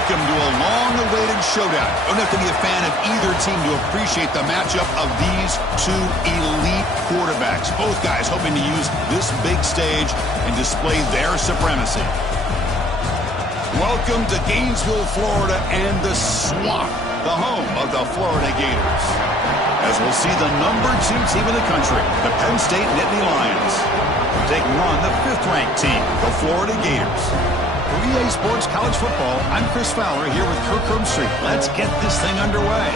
Welcome to a long-awaited showdown. You don't have to be a fan of either team to appreciate the matchup of these two elite quarterbacks. Both guys hoping to use this big stage and display their supremacy. Welcome to Gainesville, Florida, and the Swamp, the home of the Florida Gators. As we'll see the number 2 team in the country, the Penn State Nittany Lions, taking on the 5th-ranked team, the Florida Gators. For EA Sports College Football, I'm Chris Fowler here with Kirk Herbstreit. Let's get this thing underway.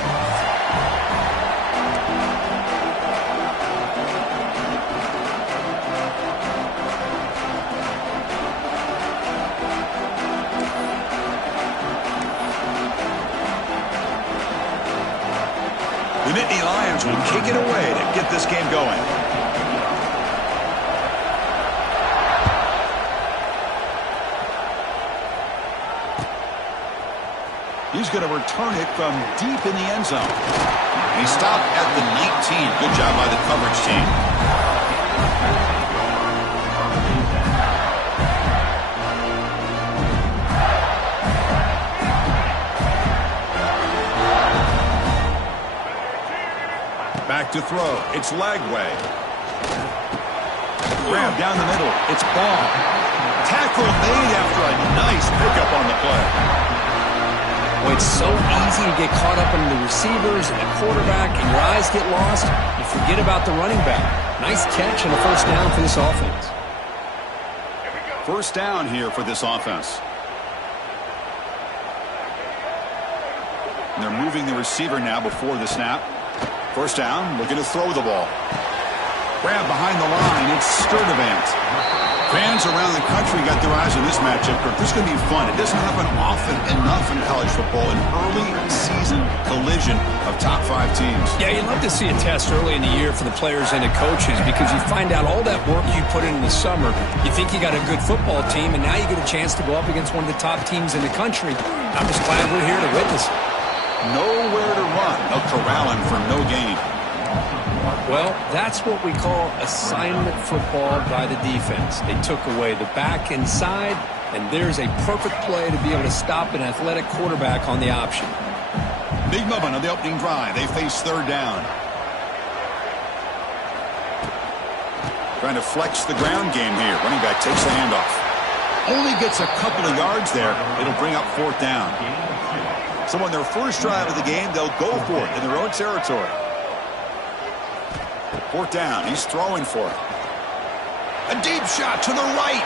The Nittany Lions will kick it away to get this game going. He's going to return it from deep in the end zone. He stopped at the 19. Good job by the coverage team. Back to throw. It's Lagway. Grab down the middle. It's Ball. Tackle made after a nice pickup on the play. Well, it's so easy to get caught up in the receivers and the quarterback, and your eyes get lost. You forget about the running back. Nice catch and a first down for this offense. First down here for this offense. And they're moving the receiver now before the snap. First down, looking to throw the ball. Grab behind the line. It's Sturdivant. Fans around the country got their eyes on this matchup. This is going to be fun. It doesn't happen often enough in college football, an early season collision of top 5 teams. Yeah, you love to see a test early in the year for the players and the coaches because you find out all that work you put in the summer. You think you got a good football team, and now you get a chance to go up against one of the top teams in the country. I'm just glad we're here to witness it. Nowhere to run. No corralling for no gain. Well, that's what we call assignment football by the defense. They took away the back inside, and there's a perfect play to be able to stop an athletic quarterback on the option. Big moment on the opening drive. They face third down. Trying to flex the ground game here. Running back takes the handoff. Only gets a couple of yards there. It'll bring up fourth down. So on their first drive of the game, they'll go for it in their own territory. Fourth down. He's throwing for it. A deep shot to the right.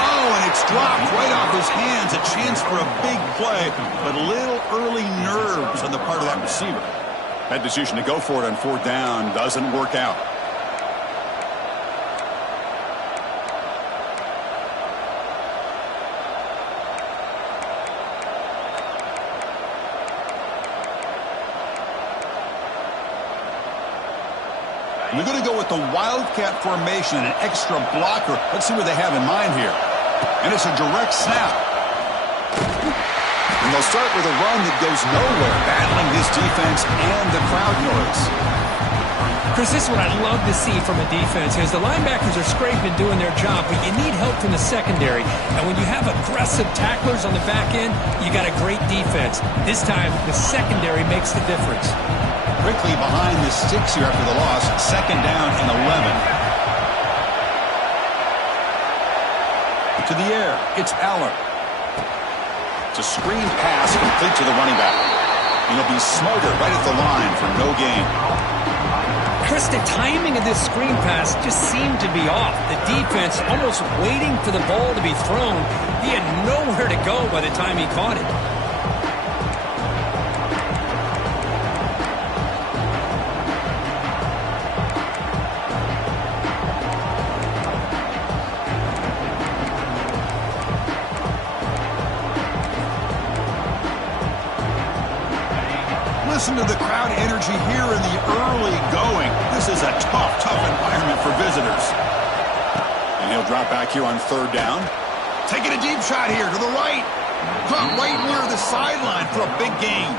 Oh, and it's dropped right off his hands. A chance for a big play, but a little early nerves on the part of that receiver. That decision to go for it on fourth down doesn't work out. We're going to go with the Wildcat formation and an extra blocker. Let's see what they have in mind here. And it's a direct snap. And they'll start with a run that goes nowhere, battling this defense and the crowd noise. Chris, this is what I'd love to see from a defense is the linebackers are scraping doing their job, but you need help from the secondary. And when you have aggressive tacklers on the back end, you got a great defense. This time, the secondary makes the difference. Quickly behind the sticks here after the loss. Second down and 11. To the air. It's Aller. It's a screen pass complete to the running back. And he'll be smothered right at the line for no gain. Chris, the timing of this screen pass just seemed to be off. The defense almost waiting for the ball to be thrown. He had nowhere to go by the time he caught it. Listen to the crowd energy here in the early going. This is a tough environment for visitors. And he'll drop back here on third down. Taking a deep shot here to the right. Caught right near the sideline for a big gain.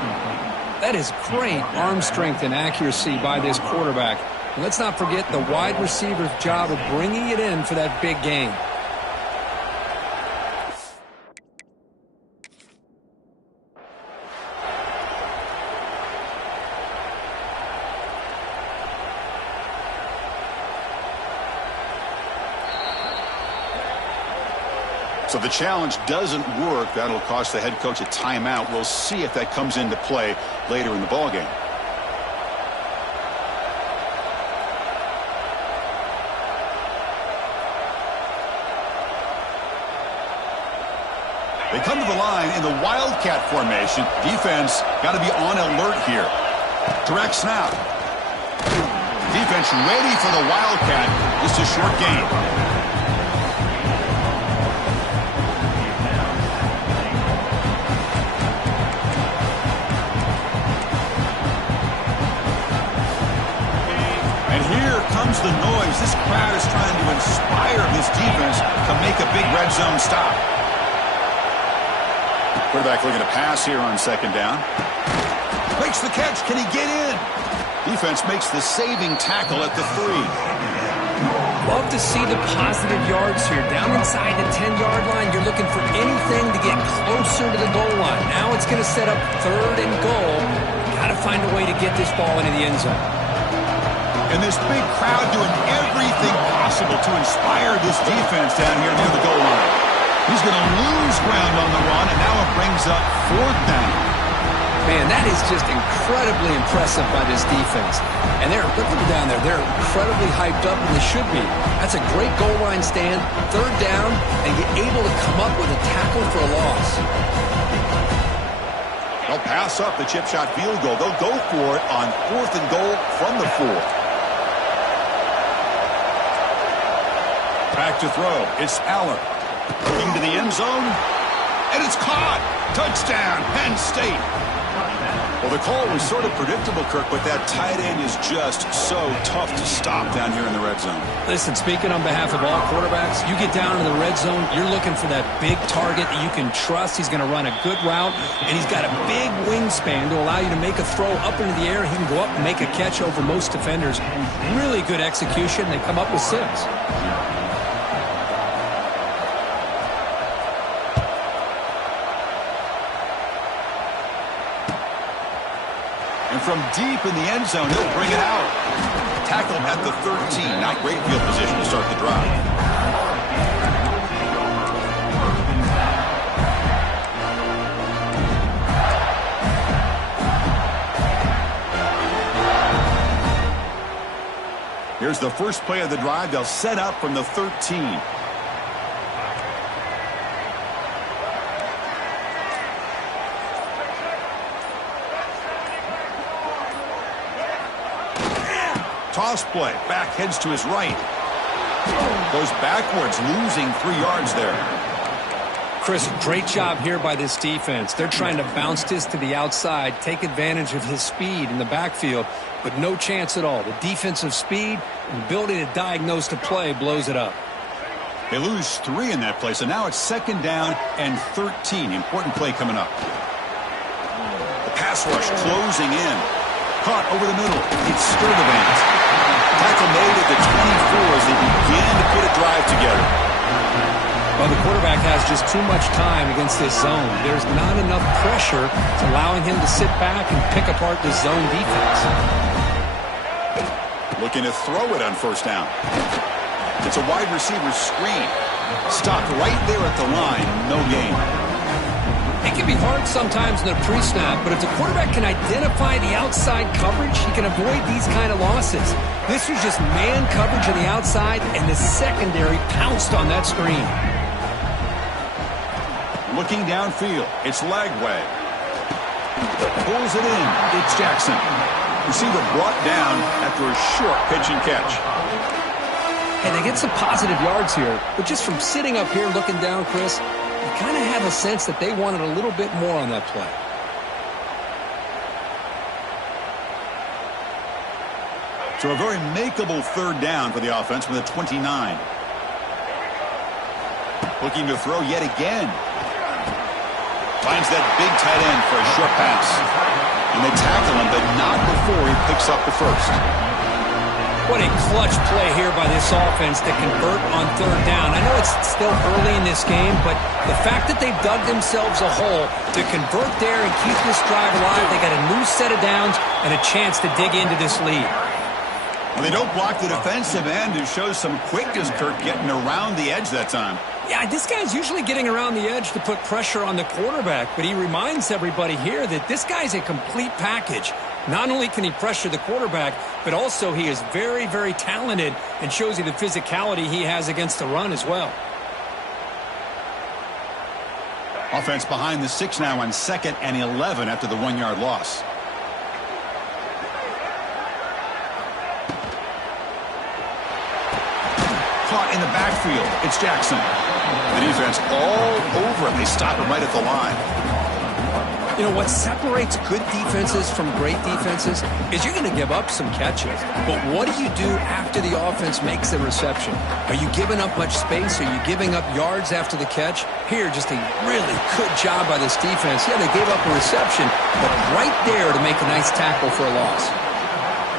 That is great arm strength and accuracy by this quarterback. And let's not forget the wide receiver's job of bringing it in for that big gain. So the challenge doesn't work. That'll cost the head coach a timeout. We'll see if that comes into play later in the ballgame. They come to the line in the Wildcat formation. Defense got to be on alert here. Direct snap. Defense ready for the Wildcat. Just a short gain. And here comes the noise. This crowd is trying to inspire this defense to make a big red zone stop. Quarterback looking to pass here on second down. Makes the catch. Can he get in? Defense makes the saving tackle at the 3. Love to see the positive yards here. Down inside the 10-yard line, you're looking for anything to get closer to the goal line. Now it's going to set up 3rd and goal. Got to find a way to get this ball into the end zone. And this big crowd doing everything possible to inspire this defense down here near the goal line. He's going to lose ground on the run, and now it brings up 4th down. Man, that is just incredibly impressive by this defense. And look at them down there. They're incredibly hyped up, and they should be. That's a great goal line stand, 3rd down, and you're able to come up with a tackle for a loss. They'll pass up the chip shot field goal. They'll go for it on 4th and goal from the 4. Back to throw. It's Aller. Looking to the end zone, and it's caught. Touchdown, Penn State. Well, the call was sort of predictable, Kirk, but that tight end is just so tough to stop down here in the red zone. Listen, speaking on behalf of all quarterbacks, you get down in the red zone, you're looking for that big target that you can trust. He's going to run a good route, and he's got a big wingspan to allow you to make a throw up into the air. He can go up and make a catch over most defenders. Really good execution. They come up with 6. From deep in the end zone, he'll bring it out. Tackled at the 13. Not great field position to start the drive. Here's the first play of the drive. They'll set up from the 13. Toss play. Back heads to his right. Goes backwards, losing 3 yards there. Chris, great job here by this defense. They're trying to bounce this to the outside, take advantage of his speed in the backfield, but no chance at all. The defensive speed and ability to diagnose the play blows it up. They lose 3 in that play, so now it's 2nd down and 13. Important play coming up. The pass rush closing in. Caught over the middle. It's Sturdivant. Tackle made at the 24 as they begin to put a drive together. Well, the quarterback has just too much time against this zone. There's not enough pressure to allowing him to sit back and pick apart this zone defense. Looking to throw it on 1st down. It's a wide receiver screen. Stopped right there at the line. No gain. It can be hard sometimes in a pre-snap, but if the quarterback can identify the outside coverage, he can avoid these kind of losses. This was just man coverage on the outside, and the secondary pounced on that screen. Looking downfield, it's Lagway. Pulls it in. It's Jackson. Receiver brought down after a short pitch and catch. And they get some positive yards here, but just from sitting up here looking down, Chris, you kind of have a sense that they wanted a little bit more on that play. So a very makeable 3rd down for the offense with a 29. Looking to throw yet again. Finds that big tight end for a short pass. And they tackle him, but not before he picks up the 1st. What a clutch play here by this offense to convert on 3rd down. I know it's still early in this game, but the fact that they've dug themselves a hole to convert there and keep this drive alive, they got a new set of downs and a chance to dig into this lead. Well, they don't block the defensive end, who shows some quickness, Kirk, getting around the edge that time. Yeah, this guy's usually getting around the edge to put pressure on the quarterback, but he reminds everybody here that this guy's a complete package. Not only can he pressure the quarterback, but also he is very, very talented and shows you the physicality he has against the run as well. Offense behind the 6 now on 2nd and 11 after the 1-yard loss. Caught in the backfield. It's Jackson. The defense all over him. They stop him right at the line. You know, what separates good defenses from great defenses is you're going to give up some catches. But what do you do after the offense makes the reception? Are you giving up much space? Are you giving up yards after the catch? Here, just a really good job by this defense. Yeah, they gave up a reception, but right there to make a nice tackle for a loss.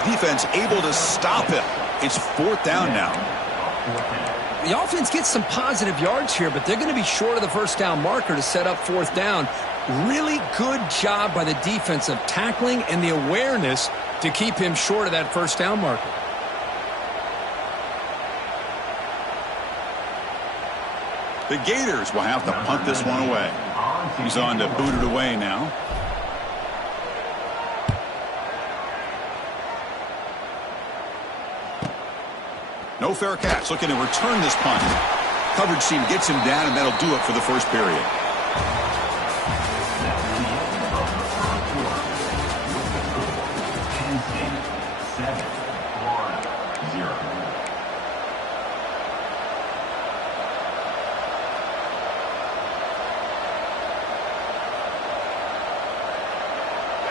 Defense able to stop him. It's 4th down now. The offense gets some positive yards here, but they're going to be short of the first down marker to set up 4th down. Really good job by the defense of tackling and the awareness to keep him short of that first down marker. The Gators will have to punt this one away. He's on to boot it away now. No fair catch. Looking to return this punt. Coverage team gets him down, and that'll do it for the first period.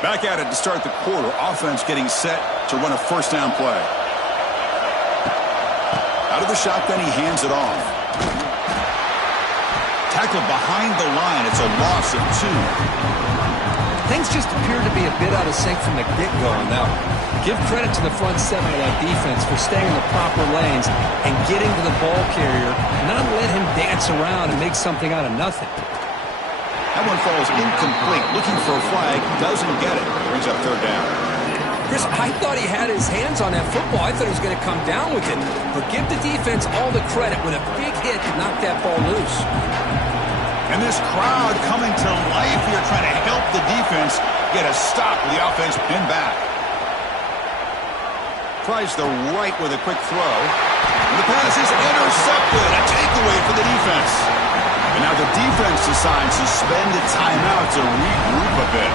Back at it to start the quarter. Offense getting set to run a first down play. Out of the shotgun, he hands it off. Tackled behind the line. It's a loss of 2. Things just appear to be a bit out of sync from the get-go on that one. Give credit to the front 7 of that defense for staying in the proper lanes and getting to the ball carrier, not let him dance around and make something out of nothing. That one falls incomplete. Looking for a flag. Doesn't get it. Brings up 3rd down. Chris, I thought he had his hands on that football. I thought he was going to come down with it. But give the defense all the credit with a big hit to knock that ball loose. And this crowd coming to life here, trying to help the defense get a stop with the offense pinned back. Tries the right with a quick throw. And the pass is intercepted. A takeaway for the defense. And now the defense decides to spend a timeout to regroup a bit.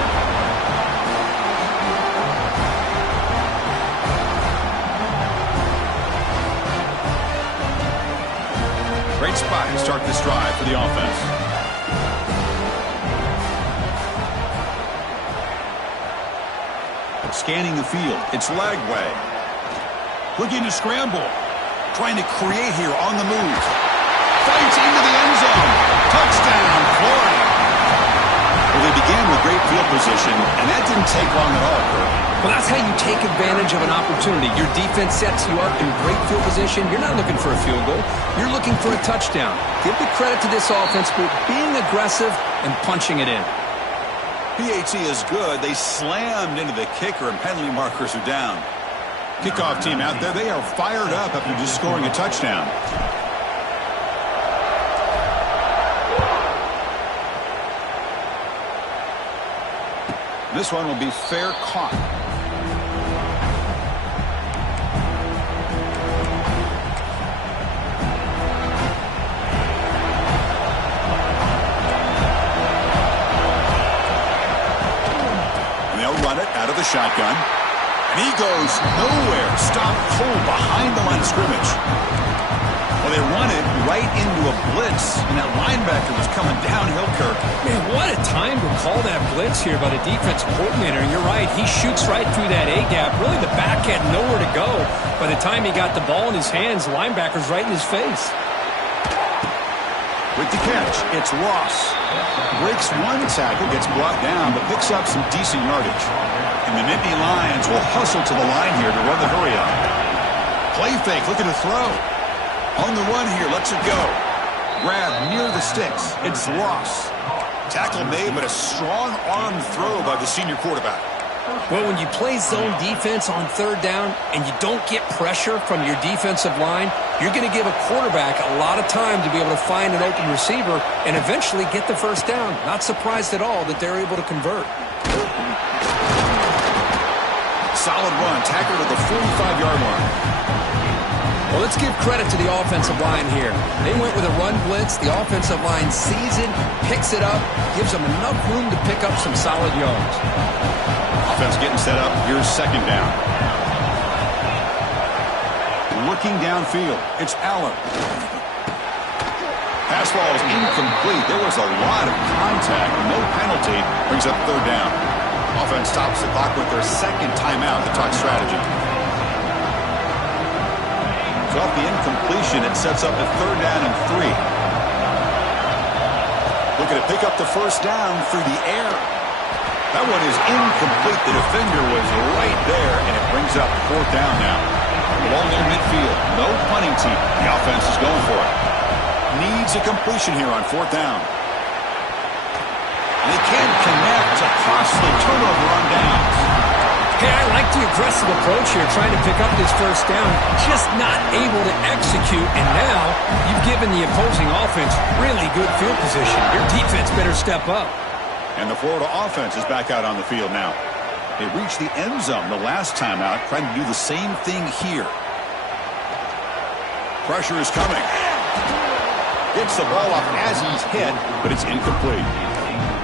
Great spot to start this drive for the offense. Scanning the field. It's Lagway. Looking to scramble. Trying to create here on the move. Fights into the end zone. Touchdown, Florida. Well, they began with great field position, and that didn't take long at all, Kurt. Well, that's how you take advantage of an opportunity. Your defense sets you up in great field position. You're not looking for a field goal. You're looking for a touchdown. Give the credit to this offense for being aggressive and punching it in. PAT is good. They slammed into the kicker, and penalty markers are down. Kickoff team out there, they are fired up after just scoring a touchdown. This one will be fair caught. And they'll run it out of the shotgun. And he goes nowhere. Stopped cold behind the line of scrimmage. Well, they run it right into a blitz, and that linebacker was coming downhill, Kirk. Man, what a time to call that blitz here by the defense coordinator. And you're right, he shoots right through that A-gap. Really, the back had nowhere to go. By the time he got the ball in his hands, the linebacker's right in his face. With the catch, it's Ross. Breaks one tackle, gets brought down, but picks up some decent yardage. And the Nittany Lions will hustle to the line here to run the hurry-up. Play fake, looking to throw. On the run here, lets it go. Grab near the sticks. It's Ross. Tackle made, but a strong arm throw by the senior quarterback. Well, when you play zone defense on third down and you don't get pressure from your defensive line, you're going to give a quarterback a lot of time to be able to find an open receiver and eventually get the first down. Not surprised at all that they're able to convert. Solid run, tackled at the 45-yard line. Well, let's give credit to the offensive line here. They went with a run blitz. The offensive line sees it, picks it up, gives them enough room to pick up some solid yards. Offense getting set up. Here's second down. Looking downfield. It's Allen. Pass ball is incomplete. There was a lot of contact. No penalty. Brings up third down. Offense stops the clock with their second timeout. The talk strategy. So off the incompletion, it sets up a third down and 3. Looking to pick up the first down through the air. That one is incomplete. The defender was right there, and it brings up fourth down now. Ball near midfield. No punting team. The offense is going for it. Needs a completion here on fourth down. And they can't connect. A costly turnover on downs. Hey, I like the aggressive approach here, trying to pick up this first down, just not able to execute, and now you've given the opposing offense really good field position. Your defense better step up. And the Florida offense is back out on the field now. They reached the end zone the last time out, trying to do the same thing here. Pressure is coming. Gets the ball off as he's hit, but it's incomplete.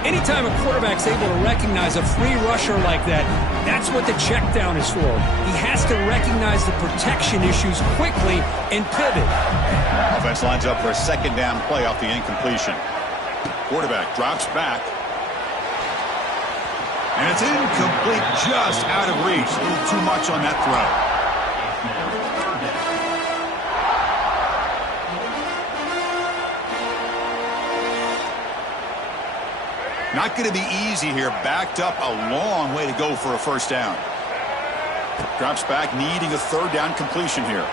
Anytime a quarterback's able to recognize a free rusher like that, that's what the check down is for. He has to recognize the protection issues quickly and pivot. Offense lines up for a second down play off the incompletion. Quarterback drops back. And it's incomplete, just out of reach. A little too much on that throw. Not going to be easy here. Backed up a long way to go for a first down. Drops back, needing a third down completion here.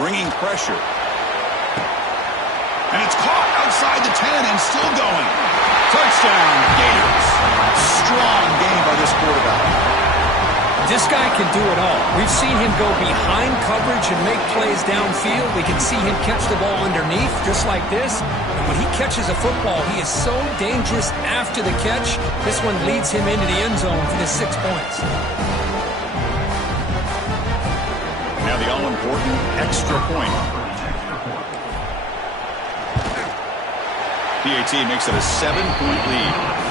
Bringing pressure. And it's caught outside the 10 and still going. Touchdown, Gators. Strong game by this quarterback. This guy can do it all. We've seen him go behind coverage and make plays downfield. We can see him catch the ball underneath just like this. And when he catches a football, he is so dangerous after the catch. This one leads him into the end zone for the 6 points. Now the all-important extra point. PAT makes it a 7-point lead.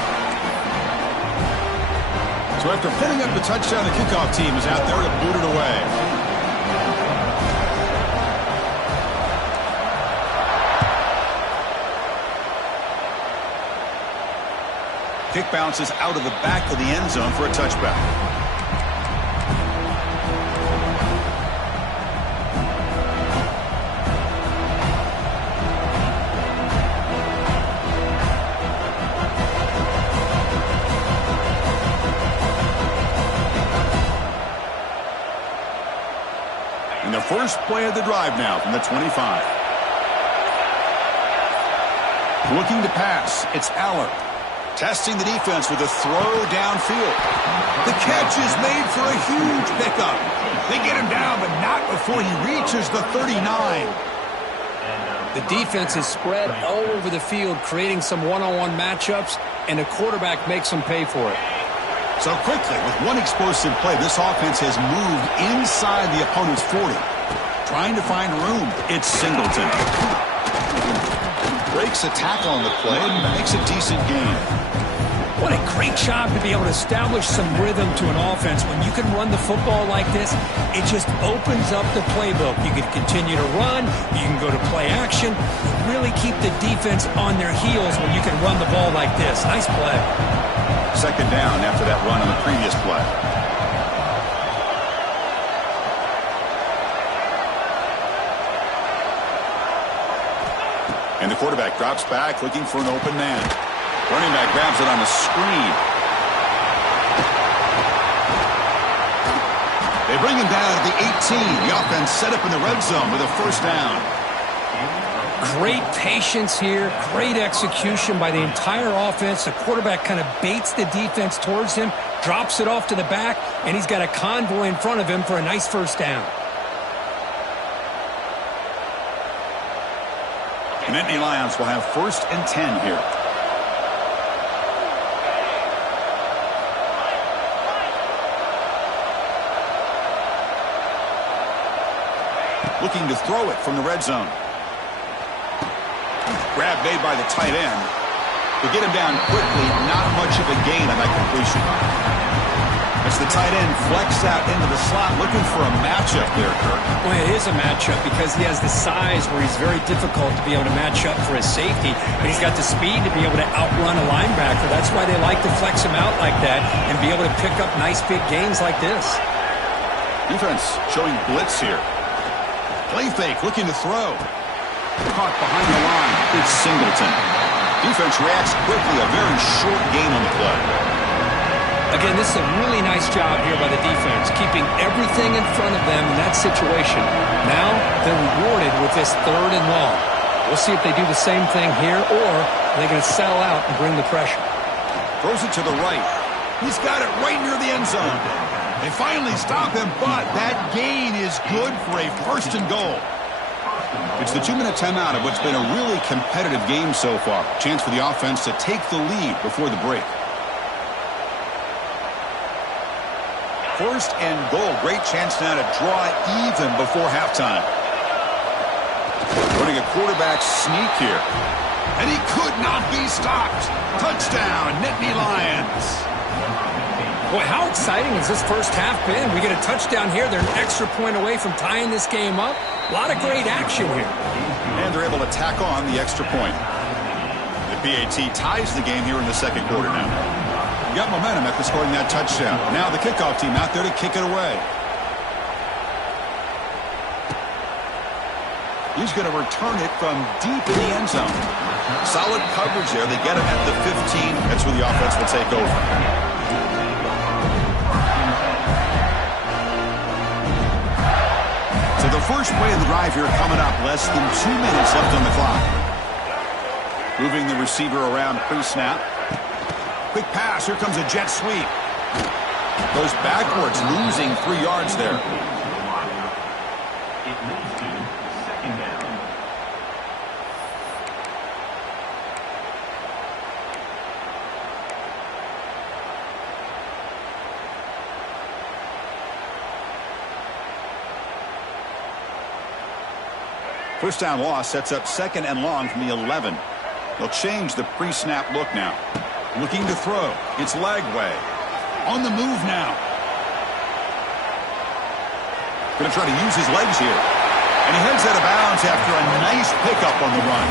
So after putting up the touchdown, the kickoff team is out there to boot it away. Kick bounces out of the back of the end zone for a touchback. And the first play of the drive now from the 25. Looking to pass, it's Aller. Testing the defense with a throw downfield. The catch is made for a huge pickup. They get him down, but not before he reaches the 39. The defense is spread all over the field, creating some one-on-one matchups, and the quarterback makes them pay for it. So quickly, with one explosive play, this offense has moved inside the opponent's 40. Trying to find room. It's Singleton. Breaks a tackle on the play and makes a decent gain. What a great job to be able to establish some rhythm to an offense. When you can run the football like this, it just opens up the playbook. You can continue to run. You can go to play action. Really keep the defense on their heels when you can run the ball like this. Nice play. Second down after that run on the previous play. And the quarterback drops back, looking for an open man. Running back grabs it on the screen. They bring him down at the 18. The offense set up in the red zone with a first down. Great patience here, great execution by the entire offense. The quarterback kind of baits the defense towards him, drops it off to the back, and he's got a convoy in front of him for a nice first down. Nittany Lions will have 1st and 10 here. Looking to throw it from the red zone. Grab made by the tight end. To get him down quickly, not much of a gain on that completion. As the tight end flexed out into the slot, looking for a matchup there, Kirk. Well, it is a matchup because he has the size where he's very difficult to be able to match up for his safety, but he's got the speed to be able to outrun a linebacker. That's why they like to flex him out like that and be able to pick up nice big gains like this. Defense showing blitz here. Play fake, looking to throw. Caught behind the line. It's Singleton. Defense reacts quickly. A very short gain on the play. Again, this is a really nice job here by the defense, keeping everything in front of them in that situation. Now they're rewarded with this 3rd and long. We'll see if they do the same thing here, or they're going to settle out and bring the pressure. Throws it to the right. He's got it right near the end zone. They finally stop him, but that gain is good for a 1st and goal. It's the 2-minute timeout of what's been a really competitive game so far. Chance for the offense to take the lead before the break. 1st and goal. Great chance now to draw even before halftime. Running a quarterback sneak here. And he could not be stopped. Touchdown, Nittany Lions. Boy, how exciting has this first half been? We get a touchdown here. They're an extra point away from tying this game up. A lot of great action here. And they're able to tack on the extra point. The PAT ties the game here in the 2nd quarter now. Got momentum after scoring that touchdown. Now the kickoff team out there to kick it away. He's going to return it from deep in the end zone. Solid coverage there. They get him at the 15. That's where the offense will take over. So the first play of the drive here coming up. Less than 2 minutes left on the clock. Moving the receiver around pre-snap. Quick pass. Here comes a jet sweep. Goes backwards, losing 3 yards there. First down loss sets up 2nd and long from the 11. They'll change the pre-snap look now. Looking to throw. It's Lagway. On the move now. Going to try to use his legs here. And he heads out of bounds after a nice pickup on the run.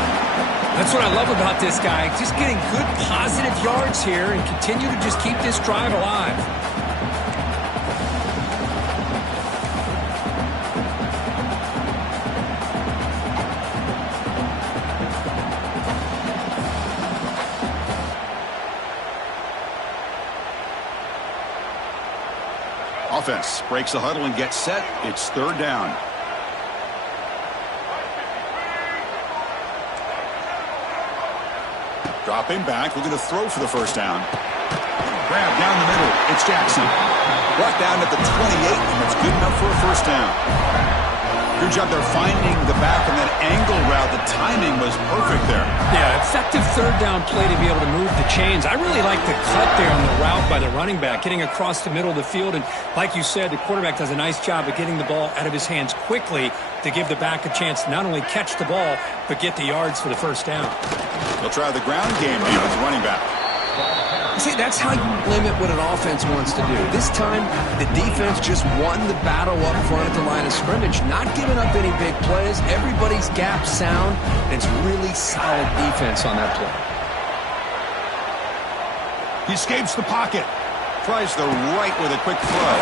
That's what I love about this guy. Just getting good positive yards here and continue to just keep this drive alive. Offense breaks the huddle and gets set. It's 3rd down. Dropping back, looking to throw for the first down. Grab down the middle. It's Jackson. Brought down at the 28, and it's good enough for a first down. Good job there finding the back on that angle route. The timing was perfect there. Yeah, effective 3rd down play to be able to move the chains. I really like the cut there on the route by the running back, getting across the middle of the field. And like you said, the quarterback does a nice job of getting the ball out of his hands quickly to give the back a chance to not only catch the ball, but get the yards for the first down. They'll try the ground game now with the running back. See, that's how you limit what an offense wants to do. This time, the defense just won the battle up front at the line of scrimmage, not giving up any big plays. Everybody's gap sound, and it's really solid defense on that play. He escapes the pocket. Tries the right with a quick throw.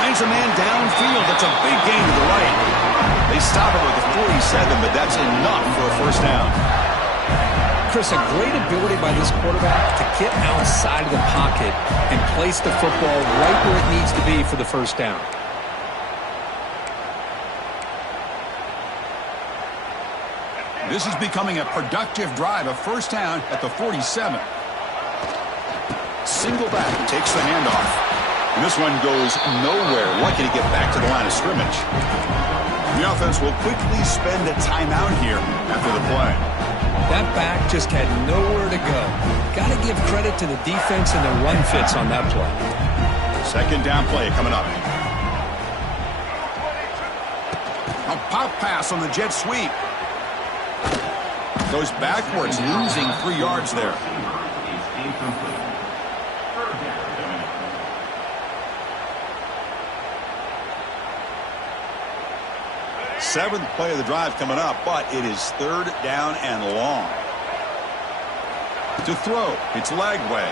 Finds a man downfield. That's a big gain to the right. They stop him with the 47, but that's enough for a first down. Chris, a great ability by this quarterback to get outside of the pocket and place the football right where it needs to be for the first down. This is becoming a productive drive, a first down at the 47. Single back, takes the handoff. And this one goes nowhere. Lucky to get back to the line of scrimmage. The offense will quickly spend a timeout here after the play. That back just had nowhere to go. Got to give credit to the defense and the run fits on that play. Second down play coming up. A pop pass on the jet sweep. Goes backwards, losing 3 yards there. Seventh play of the drive coming up, but it is third down and long. To throw, it's Lagway.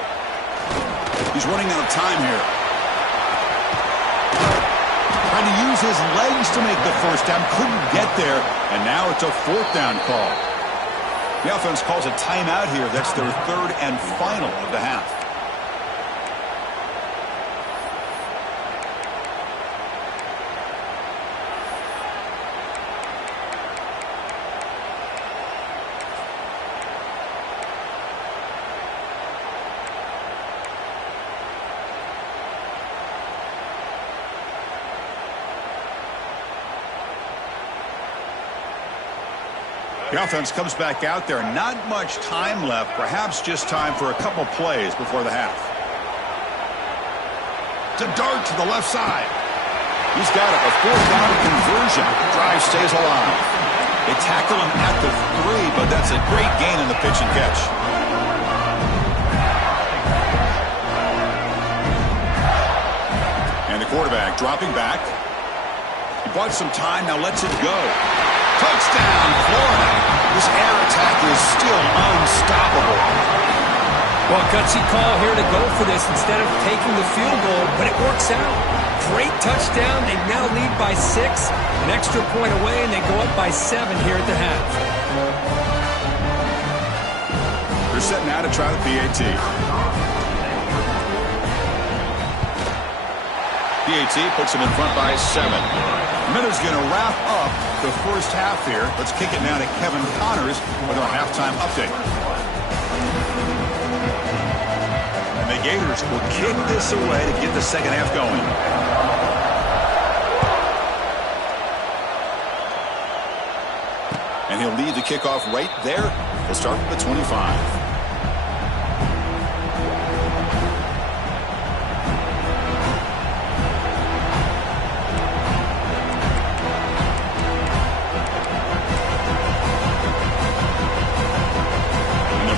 He's running out of time here. Trying to use his legs to make the first down, couldn't get there, and now it's a fourth down call. The offense calls a timeout here. That's their third and final of the half. The offense comes back out there. Not much time left. Perhaps just time for a couple plays before the half. To dart to the left side. He's got it. A fourth down conversion. The drive stays alive. They tackle him at the 3, but that's a great gain in the pitch and catch. And the quarterback dropping back. He bought some time, now lets it go. Touchdown, Florida. This air attack is still unstoppable. Well, gutsy call here to go for this instead of taking the field goal, but it works out. Great touchdown. They now lead by 6. An extra point away, and they go up by 7 here at the half. They're setting out to try the PAT. PAT puts them in front by 7. Miller's going to wrap up the first half here. Let's kick it now to Kevin Connors with our halftime update. And the Gators will kick this away to get the second half going. And he'll lead the kickoff right there. He'll start from the 25.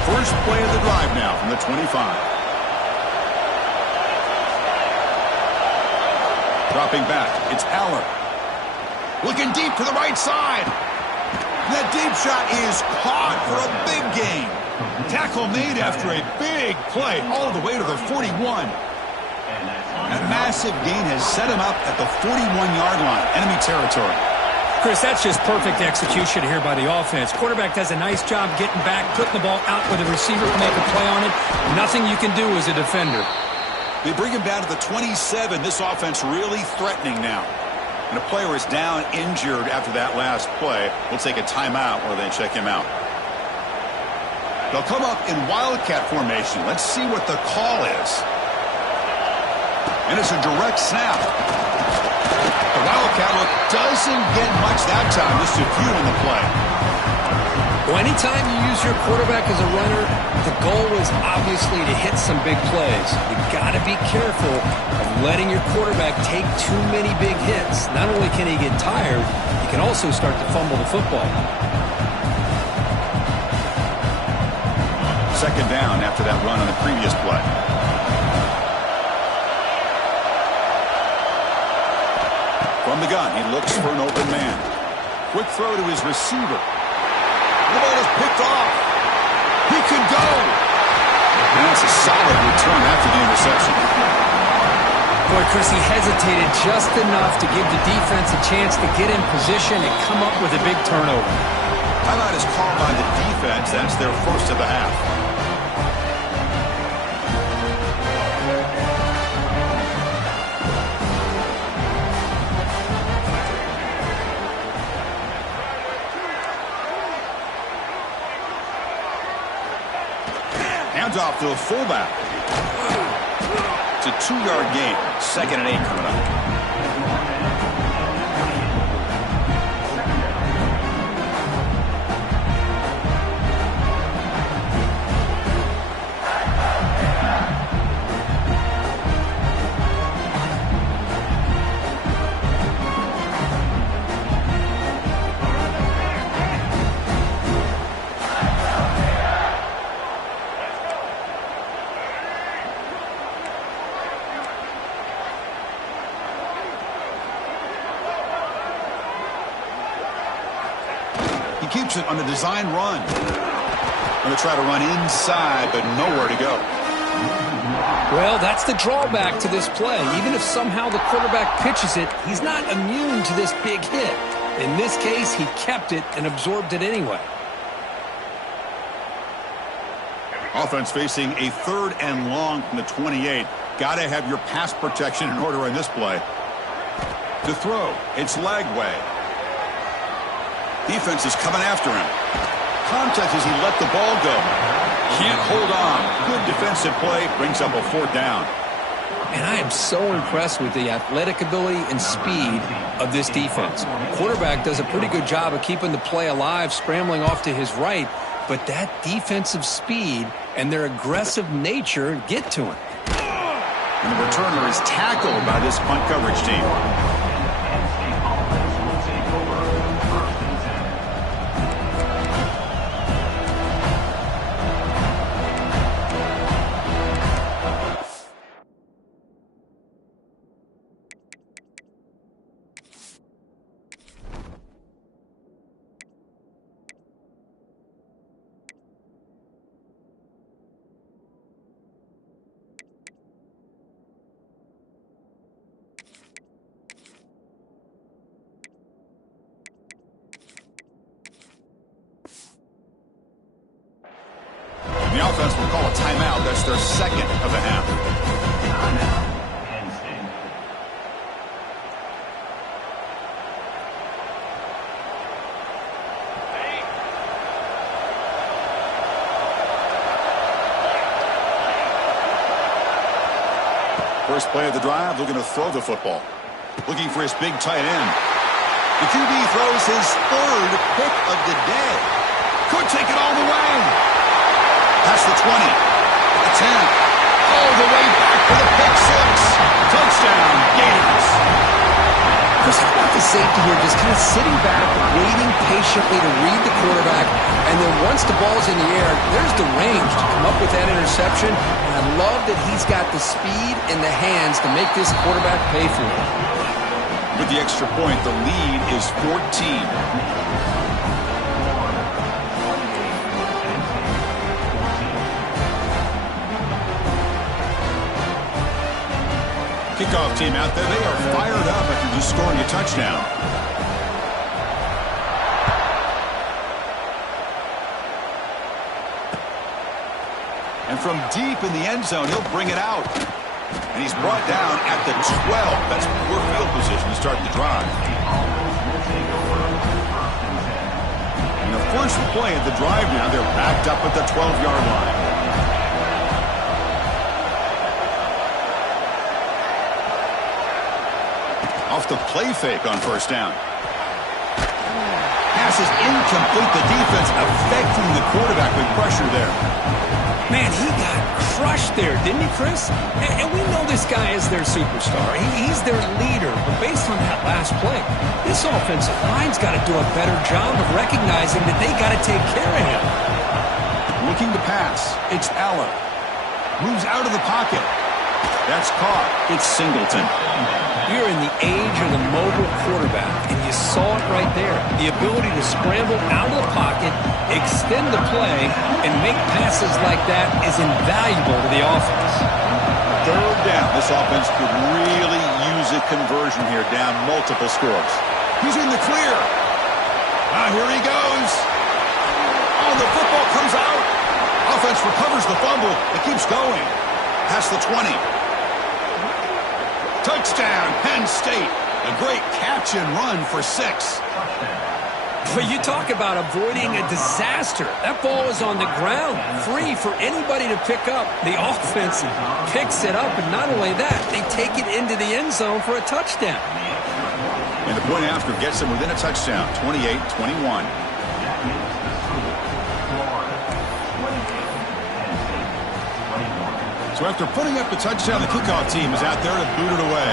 First play of the drive now from the 25. Dropping back, it's Aller. Looking deep to the right side. That deep shot is caught for a big gain. Tackle made after a big play all the way to the 41. That massive gain has set him up at the 41-yard line, enemy territory. Chris, that's just perfect execution here by the offense. Quarterback does a nice job getting back, putting the ball out where the receiver can make a play on it. Nothing you can do as a defender. They bring him down to the 27. This offense really threatening now. And a player is down injured after that last play. We'll take a timeout while they check him out. They'll come up in Wildcat formation. Let's see what the call is. And it's a direct snap. The Wildcat look doesn't get much that time. Just a few in the play. Well, anytime you use your quarterback as a runner, the goal is obviously to hit some big plays. You've got to be careful of letting your quarterback take too many big hits. Not only can he get tired, he can also start to fumble the football. Second down after that run on the previous play. From the gun, he looks for an open man. Quick throw to his receiver. The ball is picked off. He could go. And that's a solid return after the interception. Boy, Chris, he hesitated just enough to give the defense a chance to get in position and come up with a big turnover. Timeout is called by the defense. That's their first of the half. Hands off to the fullback. It's a 2-yard gain. 2nd and 8 coming up. Keeps it on a design run. Going to try to run inside, but nowhere to go. Well, that's the drawback to this play. Even if somehow the quarterback pitches it, he's not immune to this big hit. In this case, he kept it and absorbed it anyway. Offense facing a 3rd and long from the 28. Got to have your pass protection in order in this play. To throw, it's Lagway. Defense is coming after him. Contact as he let the ball go. Can't hold on. Good defensive play. Brings up a 4th down. And I am so impressed with the athletic ability and speed of this defense. Quarterback does a pretty good job of keeping the play alive, scrambling off to his right. But that defensive speed and their aggressive nature get to him. And the returner is tackled by this punt coverage team. The offense will call a timeout. That's their 2nd of the half. Penn State. First play of the drive, looking to throw the football. Looking for his big tight end. The QB throws his 3rd pick of the day. Could take it all the way. Past the 20. The 10. All the way back for the pick 6. Touchdown, Gators. Chris, how about the safety here just kind of sitting back, waiting patiently to read the quarterback, and then once the ball's in the air, there's the range to come up with that interception, and I love that he's got the speed and the hands to make this quarterback pay for it. With the extra point, the lead is 14. Kickoff team out there, they are fired up after just scoring a touchdown. And from deep in the end zone, he'll bring it out. And he's brought down at the 12. That's poor field position to start the drive. And the first play of the drive now, they're backed up at the 12-yard line. Off the play fake on first down. Pass is incomplete. The defense affecting the quarterback with pressure there. Man, he got crushed there, didn't he, Chris? And we know this guy is their superstar. He's their leader. But based on that last play, this offensive line's got to do a better job of recognizing that they got to take care of him. Looking to pass. It's Allen. Moves out of the pocket. That's caught. It's Singleton. You're in the age of the mobile quarterback, and you saw it right there. The ability to scramble out of the pocket, extend the play, and make passes like that is invaluable to the offense. 3rd down. This offense could really use a conversion here, down multiple scores. He's in the clear. Here he goes. Oh, the football comes out. Offense recovers the fumble. It keeps going. Past the 20. Touchdown, Penn State. A great catch and run for 6. But you talk about avoiding a disaster. That ball is on the ground, free for anybody to pick up. The offense picks it up, and not only that, they take it into the end zone for a touchdown. And the point after gets them within a touchdown, 28-21. So after putting up the touchdown, the kickoff team is out there to boot it away.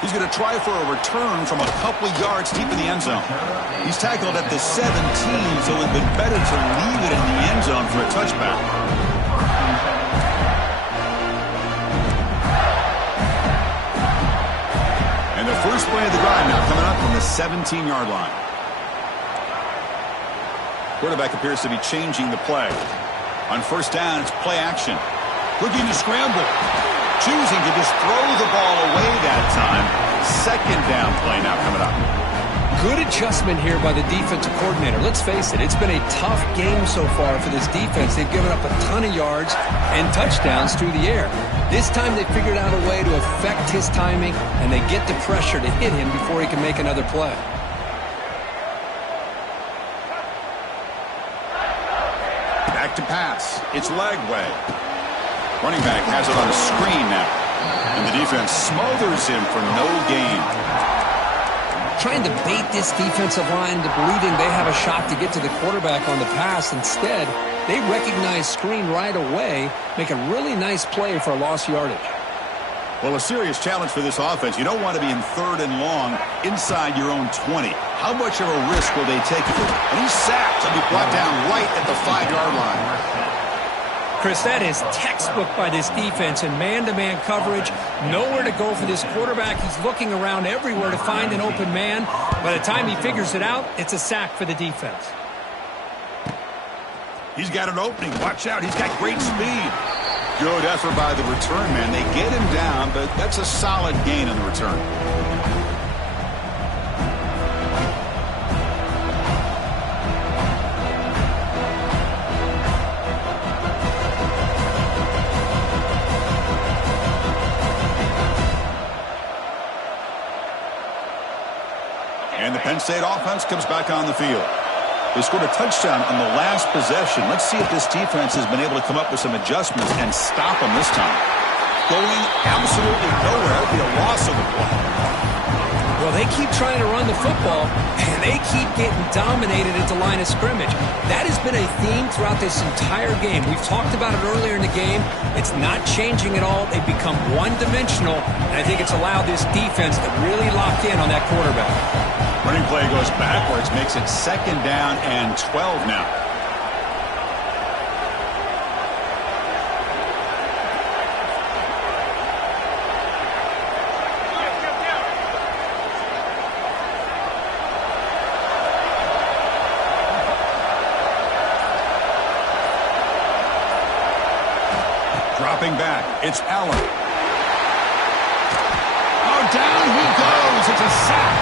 He's going to try for a return from a couple yards deep in the end zone. He's tackled at the 17, so it would have been better to leave it in the end zone for a touchback. And the first play of the drive now coming up from the 17-yard line. Quarterback appears to be changing the play. On first down, it's play action. Looking to scramble. Choosing to just throw the ball away that time. Second down play now coming up. Good adjustment here by the defensive coordinator. Let's face it, it's been a tough game so far for this defense. They've given up a ton of yards and touchdowns through the air. This time they figured out a way to affect his timing, and they get the pressure to hit him before he can make another play. Back to pass. It's leg way. Running back has it on a screen now. And the defense smothers him for no gain. Trying to bait this defensive line into believing they have a shot to get to the quarterback on the pass. Instead, they recognize screen right away, make a really nice play for a lost yardage. Well, a serious challenge for this offense. You don't want to be in third and long inside your own 20. How much of a risk will they take? And he's sacked and be brought down right at the 5-yard line. Chris, that is textbook by this defense in man-to-man coverage. Nowhere to go for this quarterback. He's looking around everywhere to find an open man. By the time he figures it out, it's a sack for the defense. He's got an opening. Watch out. He's got great speed. Good effort by the return man. They get him down, but that's a solid gain on the return. And the Penn State offense comes back on the field. They scored a touchdown on the last possession. Let's see if this defense has been able to come up with some adjustments and stop them this time. Going absolutely nowhere. That would be a loss of the play. Well, they keep trying to run the football, and they keep getting dominated at the line of scrimmage. That has been a theme throughout this entire game. We've talked about it earlier in the game. It's not changing at all. They've become one-dimensional, and I think it's allowed this defense to really lock in on that quarterback. Running play goes backwards, makes it second down and 12 now. Dropping back, it's Allen. Oh, down he goes. It's a sack.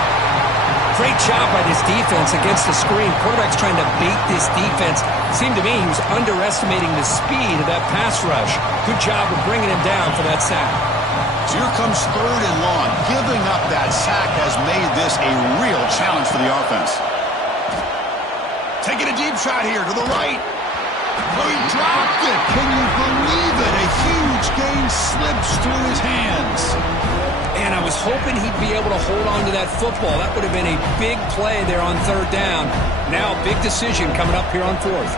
Great job by this defense against the screen. Quarterback's trying to bait this defense. It seemed to me he was underestimating the speed of that pass rush. Good job of bringing him down for that sack. So here comes third and long. Giving up that sack has made this a real challenge for the offense. Taking a deep shot here to the right. Oh, he dropped it. Can you believe it? A huge gain slips through his hands. And I was hoping he'd be able to hold on to that football. That would have been a big play there on third down. Now a big decision coming up here on fourth.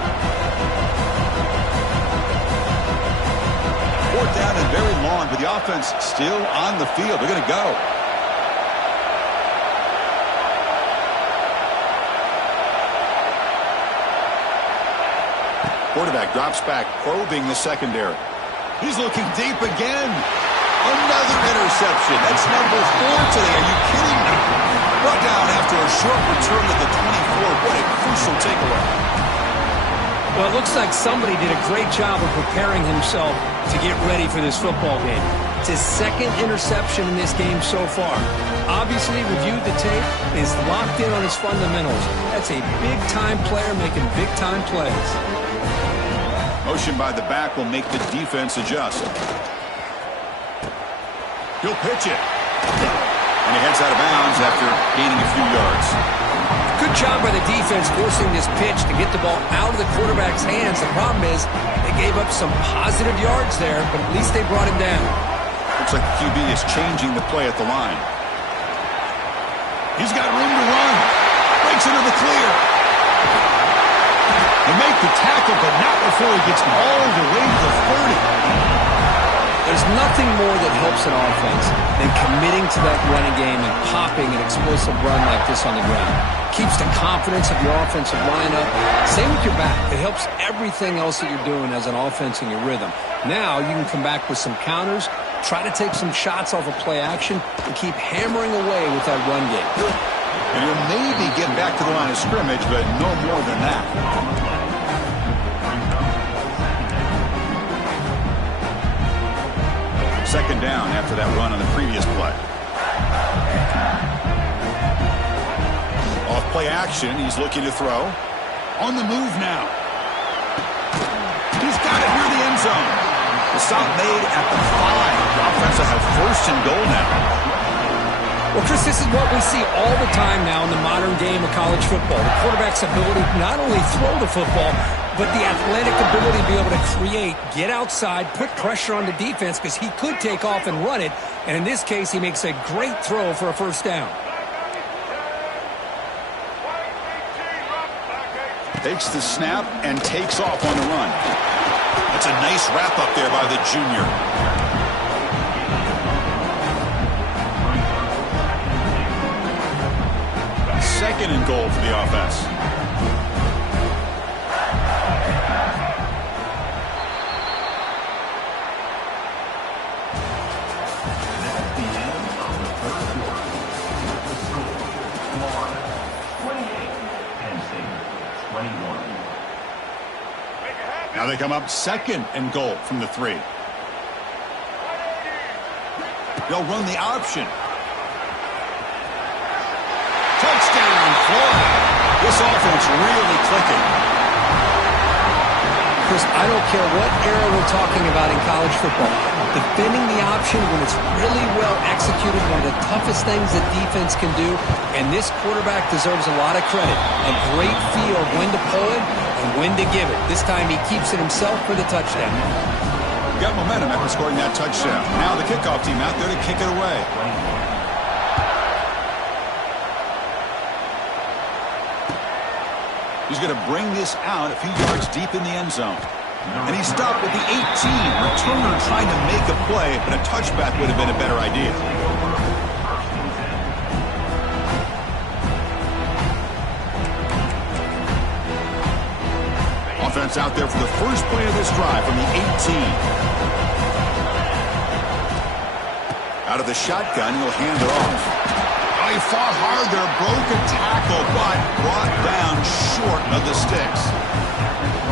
Fourth down and very long, but the offense still on the field. They're going to go. Quarterback drops back, probing the secondary. He's looking deep again. Another interception. That's number 4 today. Are you kidding me? Brought down after a short return to the 24. What a crucial takeaway. Well, it looks like somebody did a great job of preparing himself to get ready for this football game. It's his second interception in this game so far. Obviously reviewed the tape, is locked in on his fundamentals. That's a big-time player making big-time plays. Motion by the back will make the defense adjust. He'll pitch it. And he heads out of bounds after gaining a few yards. Good job by the defense forcing this pitch to get the ball out of the quarterback's hands. The problem is they gave up some positive yards there, but at least they brought him down. Looks like the QB is changing the play at the line. He's got room to run. Breaks into the clear. They make the tackle, but not before he gets all the way to the 30. There's nothing more that helps an offense than committing to that running game and popping an explosive run like this on the ground. Keeps the confidence of your offensive line up. Same with your back. It helps everything else that you're doing as an offense in your rhythm. Now you can come back with some counters, try to take some shots off of play action, and keep hammering away with that run game. And he'll maybe get back to the line of scrimmage, but no more than that. Second down after that run on the previous play. Off play action, he's looking to throw. On the move now. He's got it near the end zone. The stop made at the 5. The offense will have first and goal now. Well, Chris, this is what we see all the time now in the modern game of college football. The quarterback's ability to not only throw the football, but the athletic ability to be able to create, get outside, put pressure on the defense because he could take off and run it. And in this case, he makes a great throw for a first down. Takes the snap and takes off on the run. That's a nice wrap up there by the junior. Second and goal for the offense. Now they come up second and goal from the 3. They'll run the option. Touchdown, Florida. This offense really clicking. Chris, I don't care what era we're talking about in college football. Defending the option when it's really well executed, one of the toughest things that defense can do, and this quarterback deserves a lot of credit. A great feel of when to pull it and when to give it. This time he keeps it himself for the touchdown. Got momentum after scoring that touchdown. Now the kickoff team out there to kick it away. He's going to bring this out a few yards deep in the end zone. And he stopped with the 18. Returner trying to make a play, but a touchback would have been a better idea. Offense out there for the first play of this drive from the 18. Out of the shotgun, he'll hand it off. Oh, he fought hard there, broke a tackle, but brought down short of the sticks.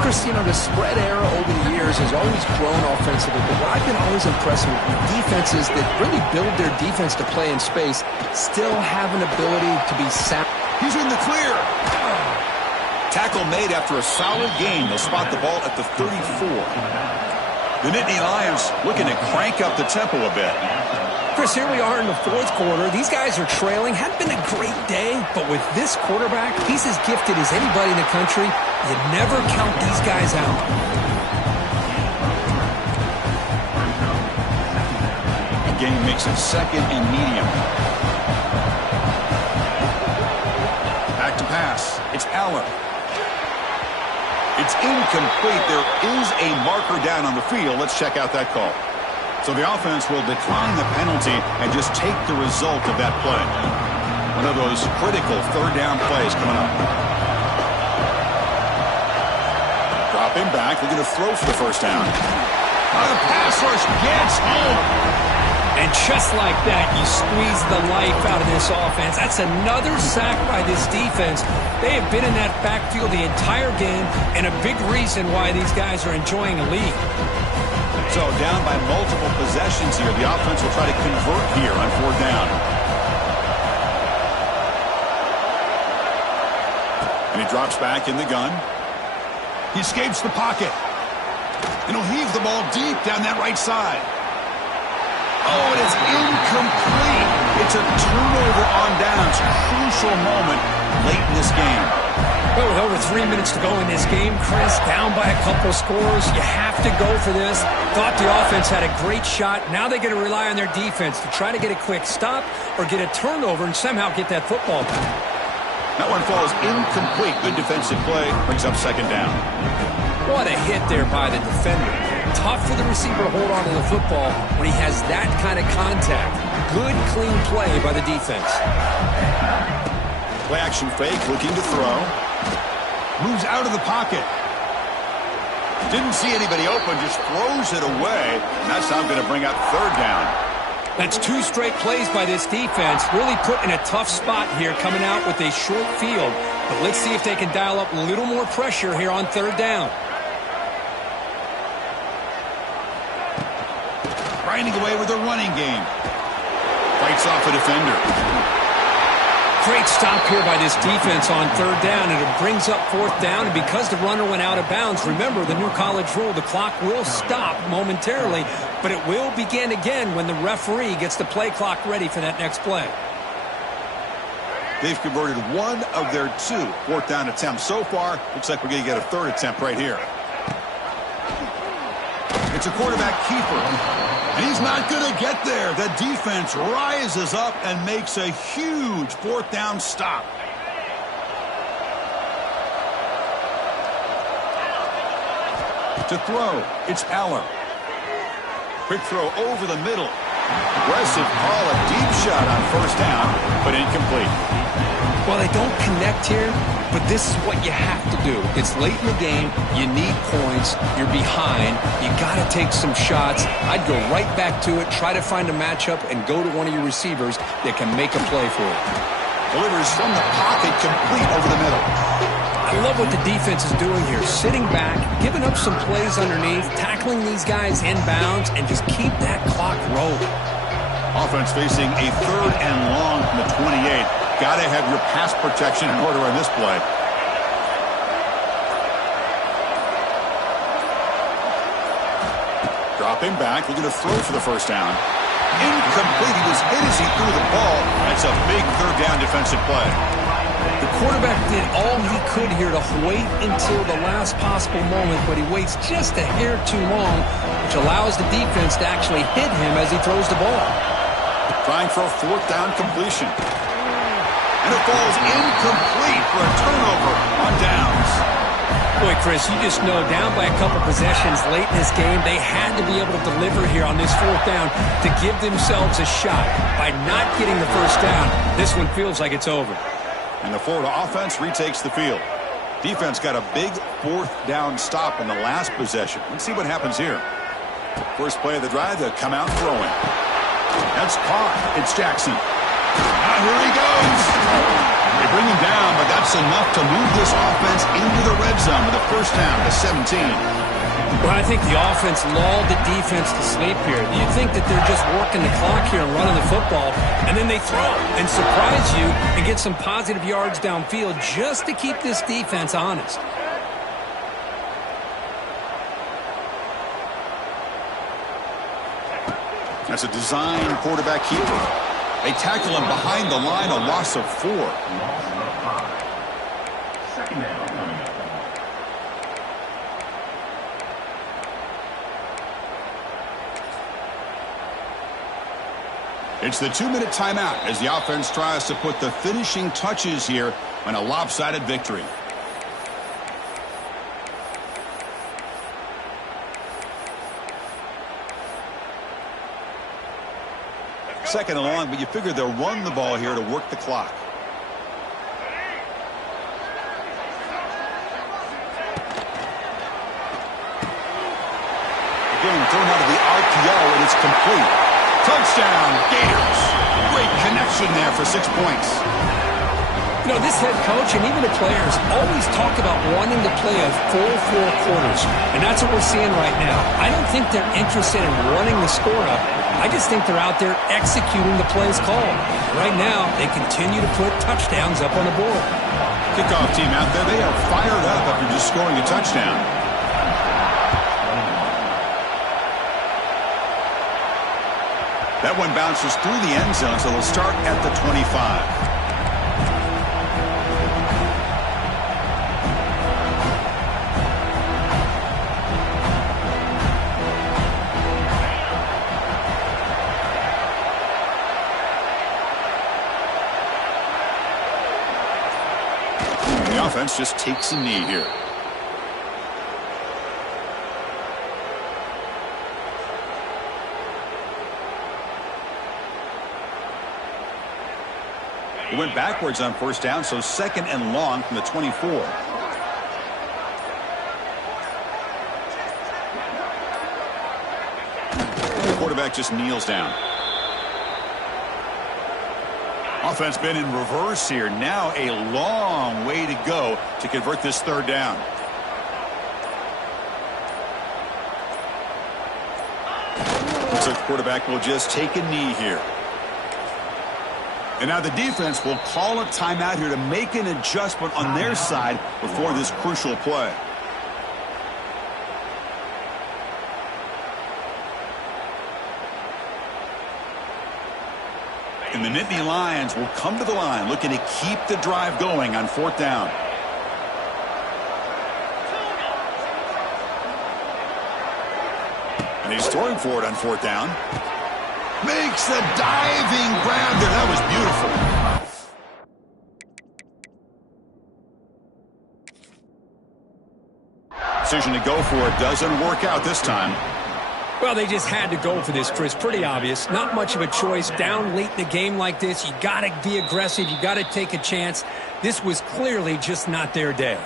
Chris, you know, the spread era over the years has always grown offensively, but what I've been always impressed with defenses that really build their defense to play in space still have an ability to be sound. He's in the clear. Tackle made after a solid gain. They'll spot the ball at the 34. The Nittany Lions looking to crank up the tempo a bit. Chris, here we are in the fourth quarter. These guys are trailing. Hadn't been a great day, but with this quarterback, he's as gifted as anybody in the country. You never count these guys out. The game makes it second and medium. Back to pass. It's Allen. It's incomplete. There is a marker down on the field. Let's check out that call. So the offense will decline the penalty and just take the result of that play. One of those critical third down plays coming up. Dropping back, looking to throw for the first down. The pass rush gets home. And just like that, you squeeze the life out of this offense. That's another sack by this defense. They have been in that backfield the entire game, and a big reason why these guys are enjoying a lead. So down by multiple possessions here. The offense will try to convert here on fourth down. And he drops back in the gun. He escapes the pocket. And he'll heave the ball deep down that right side. Oh, and it's a turnover on downs. Crucial moment late in this game. Well, with over 3 minutes to go in this game, Chris, down by a couple scores, you have to go for this. Thought the offense had a great shot. Now they got to rely on their defense to try to get a quick stop or get a turnover and somehow get that football back. That one falls incomplete. Good defensive play. Brings up second down. What a hit there by the defender. Tough for the receiver to hold on to the football when he has that kind of contact. Good, clean play by the defense. Play action fake, looking to throw. Moves out of the pocket. Didn't see anybody open, just throws it away. And that's now going to bring up third down. That's 2 straight plays by this defense. Really put in a tough spot here coming out with a short field. But let's see if they can dial up a little more pressure here on third down. Grinding away with a running game. Fights off a defender. Great stop here by this defense on third down, and it brings up fourth down. And because the runner went out of bounds, remember the new college rule, the clock will stop momentarily, but it will begin again when the referee gets the play clock ready for that next play. They've converted 1 of their 2 fourth down attempts so far. Looks like we're going to get a third attempt right here. It's a quarterback keeper. And he's not going to get there. The defense rises up and makes a huge fourth down stop. To throw, it's Aller. Quick throw over the middle. Aggressive call, a deep shot on first down, but incomplete. Well, they don't connect here, but this is what you have to do. It's late in the game. You need points. You're behind. You got to take some shots. I'd go right back to it, try to find a matchup, and go to one of your receivers that can make a play for it. Delivers from the pocket, complete over the middle. I love what the defense is doing here. Sitting back, giving up some plays underneath, tackling these guys inbounds, and just keep that clock rolling. Offense facing a third and long from the 28. Got to have your pass protection in order on this play. Dropping back, looking to throw for the first down. Incomplete. He was hit as he threw the ball. That's a big third down defensive play. The quarterback did all he could here to wait until the last possible moment, but he waits just a hair too long, which allows the defense to actually hit him as he throws the ball. Trying for a fourth down completion. And it falls incomplete for a turnover on downs. Boy, Chris, you just know down by a couple possessions late in this game, they had to be able to deliver here on this fourth down to give themselves a shot. By not getting the first down, this one feels like it's over. And the Florida offense retakes the field. Defense got a big fourth down stop in the last possession. Let's see what happens here. First play of the drive, they'll come out throwing. That's caught. It's Jackson. Now here he goes. They bring him down, but that's enough to move this offense into the red zone with a first down to 17. Well, I think the offense lulled the defense to sleep here. You think that they're just working the clock here and running the football, and then they throw and surprise you and get some positive yards downfield just to keep this defense honest. That's a design quarterback keeper. They tackle him behind the line, a loss of 4. It's the 2-minute timeout as the offense tries to put the finishing touches here on a lopsided victory. Second and long, but you figure they'll run the ball here to work the clock. Again, thrown out of the RPO, and it's complete. Touchdown, Gators. Great connection there for 6 points. You know, this head coach and even the players always talk about wanting to play a full 4 quarters, and that's what we're seeing right now. I don't think they're interested in running the score up. I just think they're out there executing the plays called. Right now, they continue to put touchdowns up on the board. Kickoff team out there, they are fired up after just scoring a touchdown. That one bounces through the end zone, so they'll start at the 25. The offense just takes a knee here. He went backwards on first down, so second and long from the 24. The quarterback just kneels down. Offense been in reverse here. Now a long way to go to convert this third down. Looks like the quarterback will just take a knee here. And now the defense will call a timeout here to make an adjustment on their side before this crucial play. And the Nittany Lions will come to the line looking to keep the drive going on fourth down. And he's throwing for it on fourth down. Makes the diving grab there. That was beautiful. Decision to go for it doesn't work out this time. Well, they just had to go for this, Chris. Pretty obvious. Not much of a choice. Down late in the game like this, you got to be aggressive. You got to take a chance. This was clearly just not their day.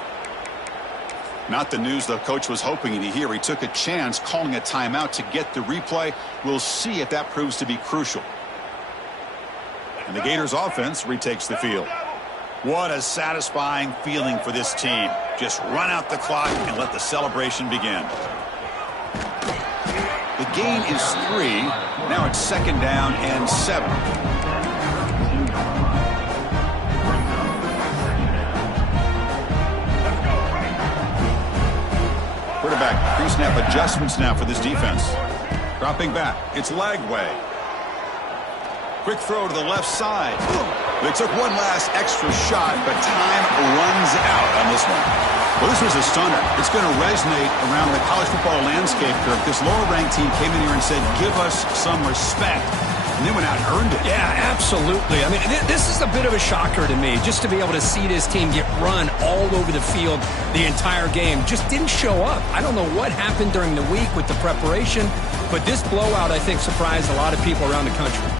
Not the news the coach was hoping to hear. He took a chance calling a timeout to get the replay. We'll see if that proves to be crucial. And the Gators offense retakes the field. What a satisfying feeling for this team. Just run out the clock and let the celebration begin. The gain is 3. Now it's second down and 7. Quarterback pre-snap adjustments now for this defense. Dropping back. It's Lagway. Quick throw to the left side. They took one last extra shot, but time runs out on this one. Well, this was a stunner. It's going to resonate around the college football landscape, Kirk. This lower-ranked team came in here and said, give us some respect. And they went out and earned it. Yeah, absolutely. I mean, this is a bit of a shocker to me, just to be able to see this team get run all over the field the entire game. Just didn't show up. I don't know what happened during the week with the preparation, but this blowout, I think, surprised a lot of people around the country.